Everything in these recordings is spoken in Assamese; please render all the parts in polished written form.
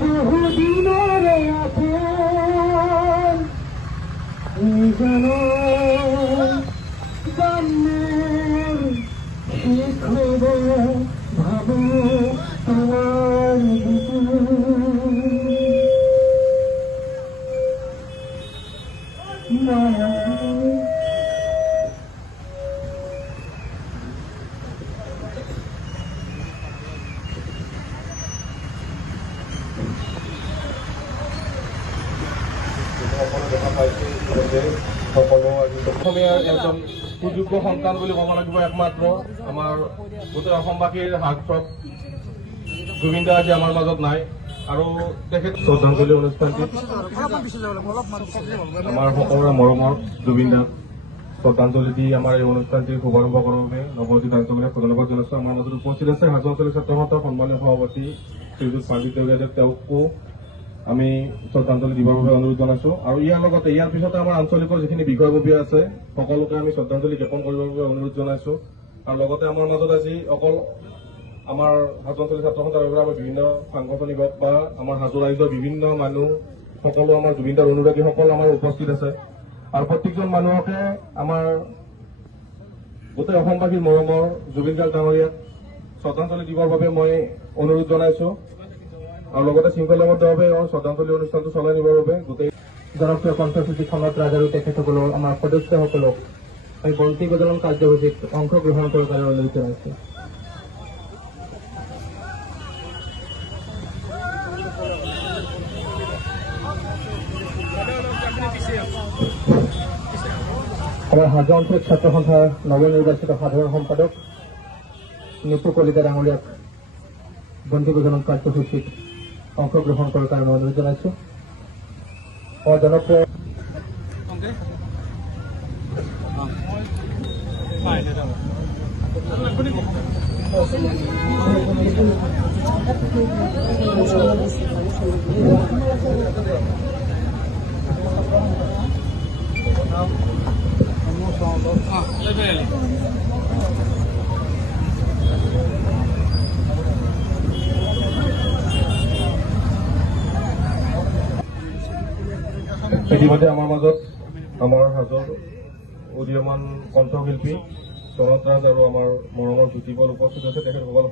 বহুদিনেৰ আপন যেন জন্মেৰ শিখব ভাবো তোমাৰ মায়া দেখা পাইছে সকলো অসমীয়াৰ এজন সুযোগ্য সন্তান বুলি ক'ব লাগিব। একমাত্ৰ আমাৰ গোটেই অসমবাসীৰ হাৰ্টথ্ৰব জুবিন দা আজি আমাৰ মাজত নাই আৰু তেখেত শ্ৰদ্ধাঞ্জলি অনুষ্ঠানটিত আমাৰ সকলোৰে মৰমৰ জুবিন দাক শ্ৰদ্ধাঞ্জলি দি আমাৰ এই অনুষ্ঠানটিৰ শুভাৰম্ভ কৰাৰ বাবে নৱজ্যোতি আঞ্চলিক ধন্যবাদ জনাইছোঁ। আমাৰ মাজত উপস্থিত আছে হাজো আঞ্চলিক ছাত্ৰ সন্থাৰ সন্মানীয় সভাপতি শ্ৰীযুত পাৰ্বতী দেউৰীয়া, তেওঁকো আমি শ্ৰদ্ধাঞ্জলি দিবৰ বাবে অনুৰোধ জনাইছোঁ। আৰু ইয়াৰ পিছতে আমাৰ আঞ্চলিকৰ যিখিনি বিষয়ববীয়া আছে সকলোকে আমি শ্ৰদ্ধাঞ্জলি জ্ঞাপন কৰিবৰ বাবে অনুৰোধ জনাইছোঁ। আৰু লগতে আমাৰ মাজত আজি অকল আমাৰ হাজো আঞ্চলিক ছাত্ৰ সন্থাৰ বাবে আমাৰ বিভিন্ন সাংগঠনিক হওক বা আমাৰ হাজো ৰাইজৰ বিভিন্ন মানুহ সকলো আমাৰ জুবিন দাৰ অনুৰাগীসকল আমাৰ উপস্থিত আছে। আৰু প্ৰত্যেকজন মানুহকে আমাৰ গোটেই অসমবাসীৰ মৰমৰ জুবিন গাৰ্গ ডাঙৰীয়াক শ্ৰদ্ধাঞ্জলি দিবৰ বাবে মই অনুৰোধ জনাইছোঁ। আৰু লগতে শৃংখলাবদ্ধভাৱে শ্ৰদ্ধাঞ্জলি অনুষ্ঠানটো চলাই নিবৰ বাবে গোটেই জনপ্ৰিয় কণ্ঠশিল্পীখনত ৰাজ আৰু তেখেতসকলৰ আমাৰ সদস্যসকলক এই বন্তি প্ৰজ্বলন কাৰ্যসূচীত অংশগ্ৰহণ কৰাৰ কাৰণে অনুৰোধ জনাইছোঁ। আমাৰ হাজো আঞ্চলিক ছাত্ৰ সন্থাৰ নৱনিৰ্বাচিত সাধাৰণ সম্পাদক নিপু কলিতা ডাঙৰীয়াক বন্তি প্ৰজ্বলন কাৰ্যসূচীত অংশগ্ৰহণ কৰাৰ কাৰণে অনুৰোধ জনাইছোঁ। জনপ্ৰিয় ইতিমধ্যে আমাৰ মাজত আমাৰ হাজোৰ উদীয়মান কণ্ঠশিল্পী শৰৎ ৰাজ আৰু আমাৰ মৰমৰ জ্যোতিপল উপস্থিত আছে। তেখেতসকল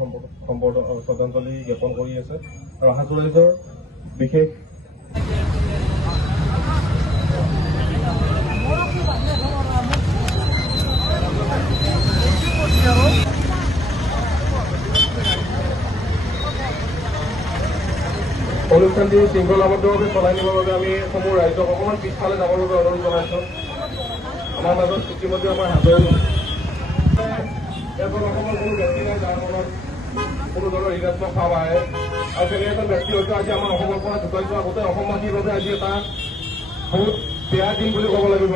শ্ৰদ্ধাঞ্জলি জ্ঞাপন কৰি আছে। আৰু হাজো ৰাইজৰ বিশেষ অনুষ্ঠানটি শৃংখলাবদ্ধভাৱে চলাই নিবৰ বাবে আমি সমূহ ৰাইজক অকণমান পিছফালে যাবৰ বাবে অনুৰোধ জনাইছোঁ। আমাৰ মাজত ইতিমধ্যে আমাৰ হাজোৰ এজন অসমৰ কোনো ব্যক্তি নাই যাৰ মনত কোনো ধৰণৰ ঋণাত্মক ভাৱ আহে। আৰু তেনে এজন ব্যক্তি হয়তো আজি আমাৰ অসমৰ পৰা ঢুকাই যোৱা গোটেই অসমবাসীৰ বাবে আজি এটা বহুত বেয়া দিন বুলি ক'ব লাগিব।